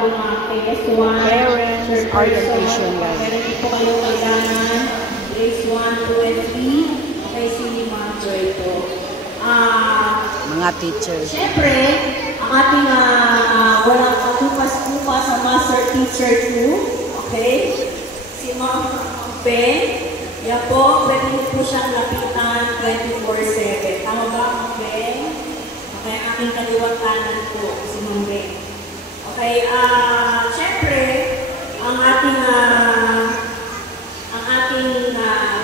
po mga phase 1. Parents orientation guys. Meron din po kayong kailangan. Grades 1, 2, and 3. Okay, si Ma'am Joy po. Mga teachers. Siyempre, ang ating walang kupas-kupas sa Master Teacher 2. Okay? Si Ma'am Ben. Yan po, pwede niyo po siyang lapitan 24/7. Tama ba, Ma'am Ben? Okay, aking kaliwatanan po, si Ma'am Ben. Okay, siyempre, ang ating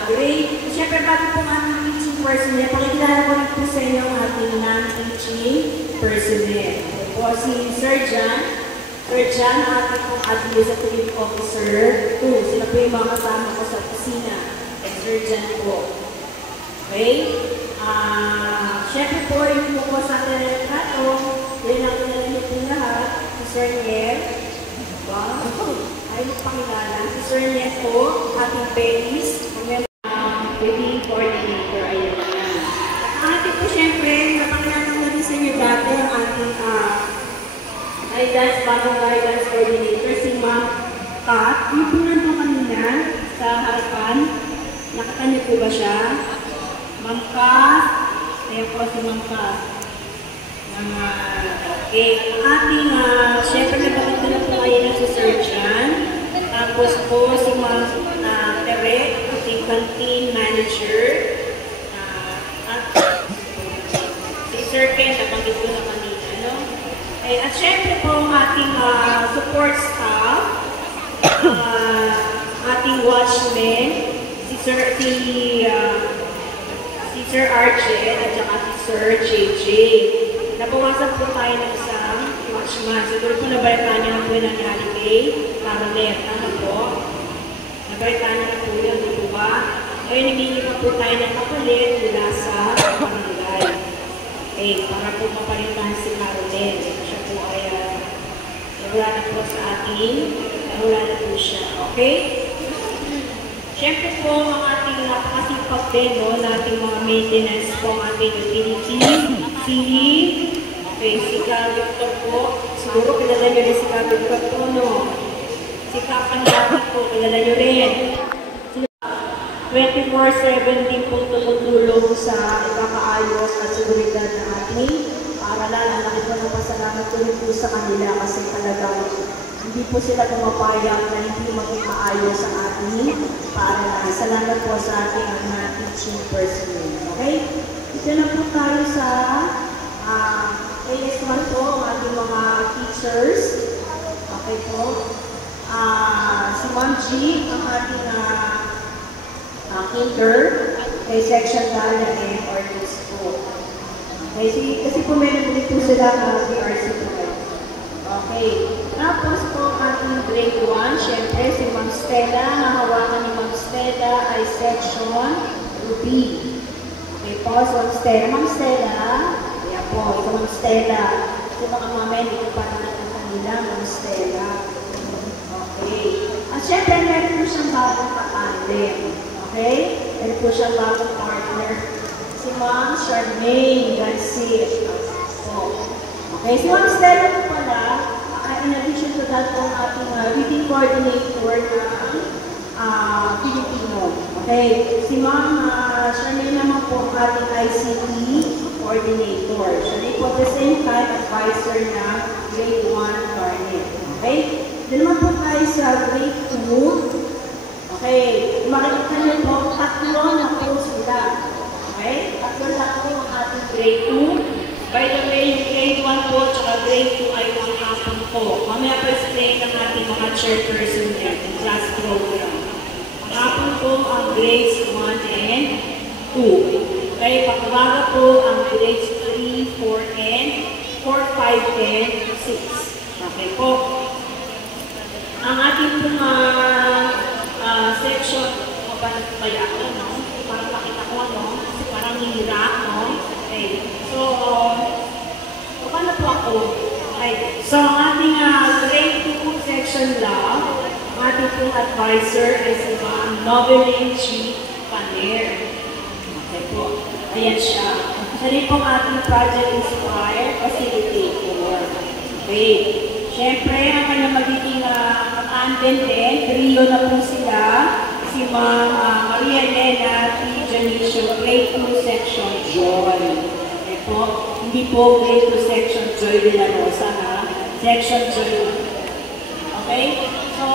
grade, siyempre bago po ang aming teaching personnel, pakikilala ko rin po sa inyo ang ating non-teaching personnel. Okay po, si Sir John. Sir John, ang ating pong administrative officer 2. Sila po yung mga kasama ko sa opisina. Sir John po. Okay? Siyempre po, yung po sa ating retrato, yun ang pinalagay po lahat. Si Sir Niel. Wow. Ay, pakilala. Si Sir Niel po, ating Belis. Wedding coordinator. Ayan na. Ang ating po, siyempre, napakilala natin sa inyo dati ang ating guidance coordinator, si Ma'am Kat. Yung po nandun kanina sa harapan. Nakita niyo po ba siya? Ma'am Kat. Ayan po si Ma'am Kat. Okay. Ang ating, siyempre nagpapagod na po kayo na si Sir John. Tapos po si Ma'am Tere, ating canteen manager. At si Sir Ken, nabanggit ko na kanina. No? At siyempre po ang ating support staff, ating watchmen, si Sir Archie at saka si Sir JJ. Nabawasan po tayo ng isang watchman. Siguro po nabalitaan niyo na po yung holiday. Carolet. Ano po? Nabalitaan niyo na po yun. Di po ba? Ngayon, nagiging pa po tayo ng kapalit mula sa barangay. Okay, para po mapalitan si Carolet. Siya po ay wala na po sa atin. Wala na po siya. Okay? Siyempre po, ang ating napakasipag din, no, na ating mga maintenance po, ang ating utility, okay, si Ka Victor po, siguro kilala nyo rin si Ka Victor po, no? Si Ka Pandati po, kilala nyo rin. 24/7 din po tumutulong sa ikakaayos at seguridad ng ating paaralan. Ang laki po ng pasalamat ko rin po sa kanila kasi talagang hindi po sila pumapayag na hindi maging maayos ang ating paaralan. Salamat po sa ating mga teaching personnel. Okay? Ito na po tayo sa AS1 po, ang ating mga teachers. Okay po. Si Ma'am G, ang ating kinder, may section dahil and ordinance po. Okay, kasi po meron din po sila PRC po. Okay. Tapos po ating grade 1, syempre si Ma'am Stella, nahawakan ni Ma'am Stella ay section B. Okay po, so Ma'am Stella. Ma'am Stella, ayan po, ito Ma'am Stella. Ito mga mamaya, hindi ko pa nakita kanila, Ma'am Stella. Okay. At syempre, meron po siyang bagong kapatid. Okay? Meron po siyang bagong partner. Si Ma'am Charmaine Garcia. Okay, si Ma'am Stella po pala, in addition to that po ang ating reading coordinator ng Filipino. Okay, si Ma'am Charmaine naman po ang ating ICT coordinator. Siya rin po at the same time advisor ng grade 1 Garnet. Okay, doon naman po tayo sa grade 2. Okay, makikita niyo po, tatlo na po sila. Okay, tatlo na po ang ating grade 2. By the way, yung grade 1 po at grade 2 ay mga hapon po. Mamaya pa explain ng ating mga chairperson niya, yung class program. Ang hapon po ang grades 1 and 2. Okay, pagkabaga po ang grades 3, 4, and 4, 5, and 6. Okay po. Ang ating mga section, mabanat pa yan, no? Parang makita ko, no? Kasi parang hirap, no? Okay. So, paano po ako? Okay. So, ang ating grade 2 section lang, ang ating pong advisor ay si Ma'am Noveline G. Paner. Okay po. Ayan siya. Siya rin pong ating Project Inspire Facilitator. Okay. Siyempre, ang kanyang And then, trio na po sila. Si Ma'am Maria Elena T. Janicio, grade 2 section Joy. Okay po, hindi po grade 2 section Joy de la Rosa, ha? Section Joy. Okay? So,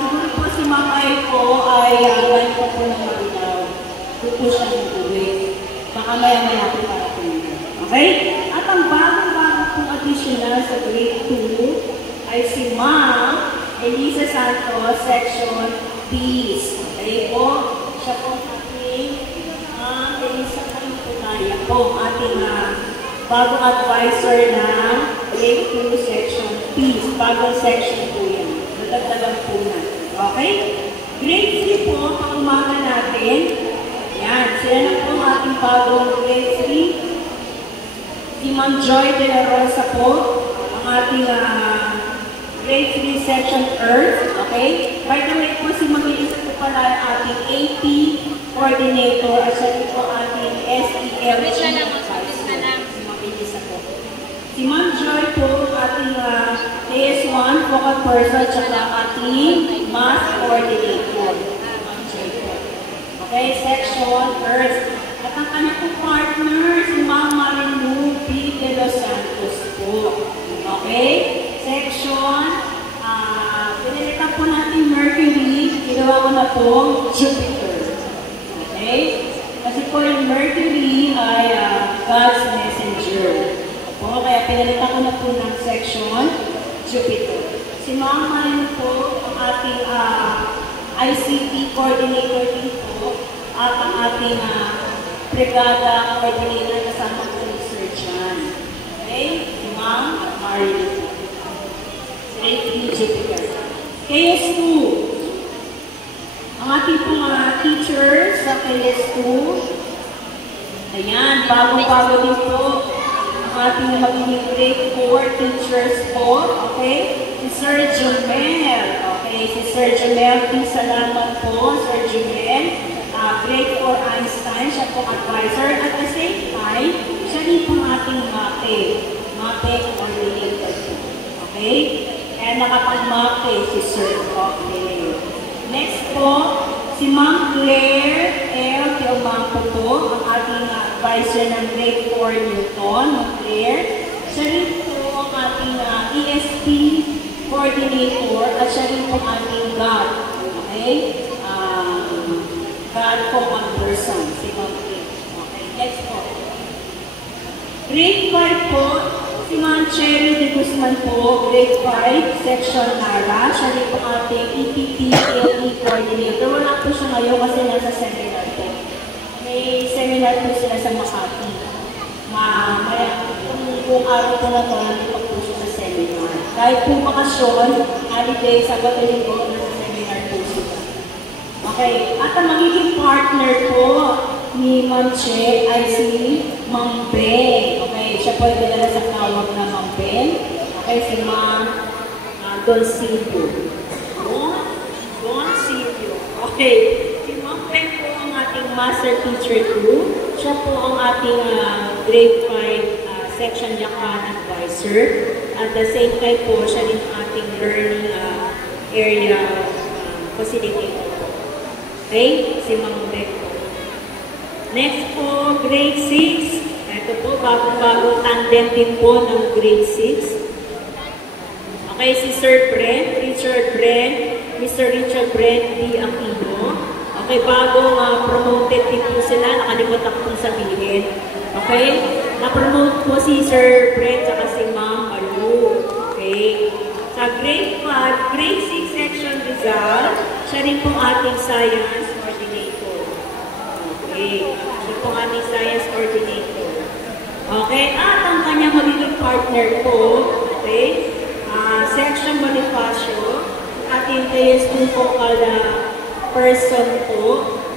siguro po si Ma'am Ay po ay may po po ng malinaw. Doon po siya nag-uwi. Baka maya-maya po para po yun. Okay? At ang bagong-bago pong additional sa grade 2 ay si Ma'am Elisa Santos, section Peace. Okay po? Siya po ating Elisa Santos po, ating bagong advisor ng grade 2 section Peace. Bagong section po yan. Natagdagan po natin. Okay? Grade 3 po, ang umaga natin. Yan. Sila na po ang ating bagong grade 3. Si Ma'am Joy de la Rosa po, ang ating grade 3 section Earth. Okay? By the way po, si Ma'am Elisa po pala ang ating AP coordinator at siya po ating SEL. Si Ma'am Elisa po. Si Ma'am Joy po, ating AS1 focal person at saka ating mass coordinator. Ma'am Joy po. Okay? Section Earth. At ang kanyang po partner, si Ma'am Marilu P. de los Santos po. Okay? Section, pinilitan po natin Mercury, ginawa ko na po Jupiter. Okay? Kasi po yung Mercury ay God's messenger. O, kaya pinilitan ko na po ng section Jupiter. Si Ma'am Marilu po, ang ating ICT coordinator dito, at ang ating brigada coordinator kasama po ni Sir John. Okay? Si Ma'am Marilu. Grade 3 Jupiter. KS2. Ang ating pong teachers sa KS2. Ayan, bago-bago din po. Ang ating magiging grade 4 teachers po. Okay? Si Sir Jumel. Okay? Si Sir Jumel. Salamat po, Sir Jumel. Grade 4 Einstein, siya po advisor. At the same time, siya rin po ating MAPE coordinator po. Okay? And nakapag-MAPE si Sir. Okay. Next po, si Ma'am Claire L. Teomampo po, ang ating advisor ng grade 4 Newton, Ma'am Claire. Siya rin po ang ating ESP coordinator at siya rin po ating GAD. Okay? God po one person, si Ma'am Claire. Okay, next po. Grade 5 po, si Ma'am Cherry de Guzman po, grade 5, section Nara. Siya rin po ating EPT LE coordinator. Wala po siya ngayon kasi nasa seminar po. May seminar po sila sa Makati. Kung araw po na to, nandito po siya sa seminar. Kahit po bakasyon, holiday, Sabado linggo, nasa seminar po sila. Okay, at ang magiging partner po ni Ma'am Che ay si Ma'am Ben. Okay, siya po ay kilala sa tawag na Ma'am Ben. Okay, si Ma'am Don Silvio. Don Silvio. Okay, si Ma'am Ben po ang ating master teacher 2. Siya po ang ating grade 5 section Yakan advisor. At the same time po, siya rin ang ating learning area facilitator. Okay, si Ma'am Ben po. Next po, grade 6. Ito po, bago-bago tandem din po ng grade 6. Okay, si Sir Brent, Richard Brent, Mr. Richard Brent D. Aquino. Okay, bagong promoted din po sila, nakalimutan kong sabihin. Okay, na-promote po si Sir Brent at si Ma'am Malu. Okay, sa grade 5, grade 6 section Rizal, siya rin po ating science coordinator. Okay, siya po ating science coordinator. Okay, at ang kanyang magiging partner po, okay, section Bonifacio, ating KS2 focal person po,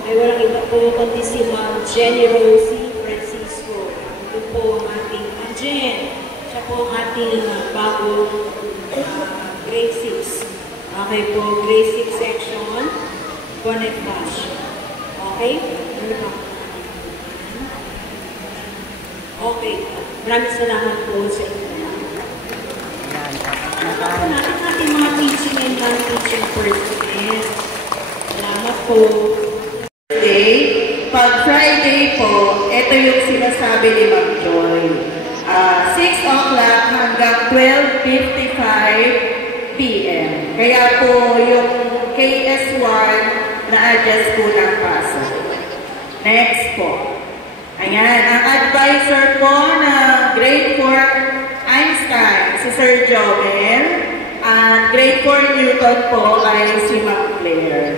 ay walang iba po kundi si Ma'am Jenny Rosie Francisco. Ito po ang ating Jen. Siya po ang ating bagong grade 6. Okay po, grade 6 section Bonifacio. Okay? Okay. Maraming salamat po sa inyo. Ano po natin ating mga teaching and non-teaching Salamat po. Pag Friday po, ito yung sinasabi ni Ma'am Joy. 6 o'clock hanggang 12:55 p.m. Kaya po yung KS1 na-adjust po ng pasok. Next po. Ayan, ang advisor po na grade 4 Einstein, si Sir Jomel, at grade 4 Newton po ay si Ma'am Claire.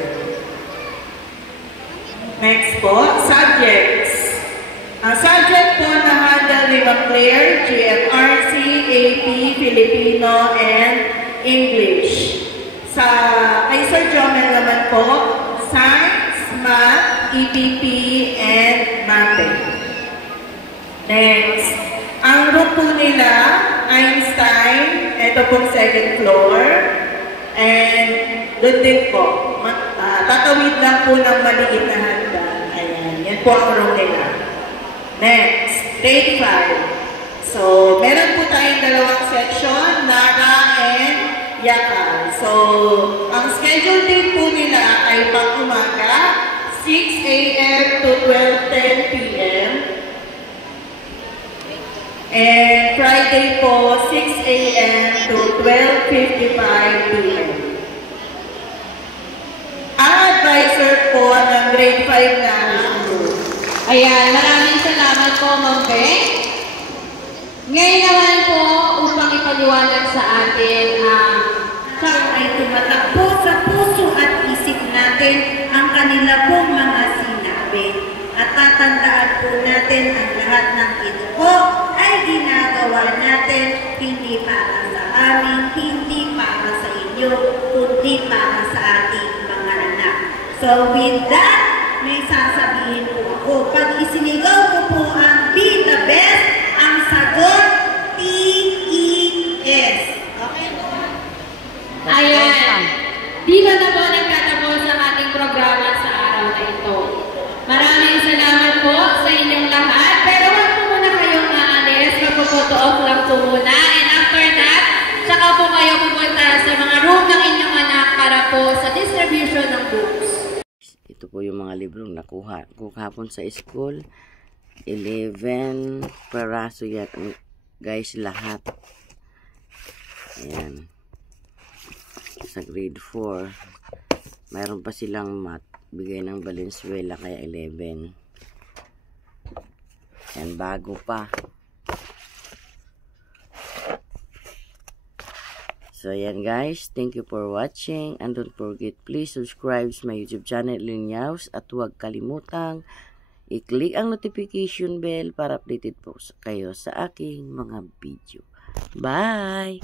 Next po, subjects. Ang subject po na handle ni Ma'am Claire, GMRC, AP, Filipino, and English. Sa kay Sir Jomel naman po, Science, Math, EPP, and Mapping. Next, ang room po nila, Einstein, ito po second floor, and doon din po, tatawid lang po ng maliit na hagdan. Ayan, yan po ang room nila. Next, grade 5. So, meron po tayong dalawang section, Nara and Yakal. So, ang schedule din po nila ay pang-umaga, 6 a.m. to 12:10 p.m. And Friday po, 6 a.m. to 12:55 p.m. Ang advisor po ng grade 5 na Ayan, maraming salamat po, Ma'am Beng. Ngayon naman po, upang ipaliwanag sa atin ay tumatakbo sa puso at isip natin ang kanila pong mga sinabi. At tatandaan po natin ang lahat ng ito po ay ginagawa natin hindi para sa amin, hindi para sa inyo, kundi para sa ating mga anak. So with that, may sasabihin po ako. Pag isinigaw ko po ang be the best, ang sagot, T-E-S. Okay po? Ayan. Dito na po nagtatapos ang ating programa sa araw na ito. Maraming salamat po sa inyong lahat. Pero huwag po muna kayong aalis. Magpo-photo off lang po muna. And after that, saka po kayo pupunta sa mga room ng inyong anak para po sa distribution ng books. Ito po yung mga librong nakuha ko kahapon sa school. 11 peraso yan. Guys, lahat. Ayan. Sa grade 4. Mayroon pa silang math. Bigay ng Valenzuela kaya 11. Ayan, bago pa. So, ayan guys. Thank you for watching. And don't forget, please subscribe sa my YouTube channel, Linyaws. At huwag kalimutang i-click ang notification bell para updated po kayo sa aking mga video. Bye!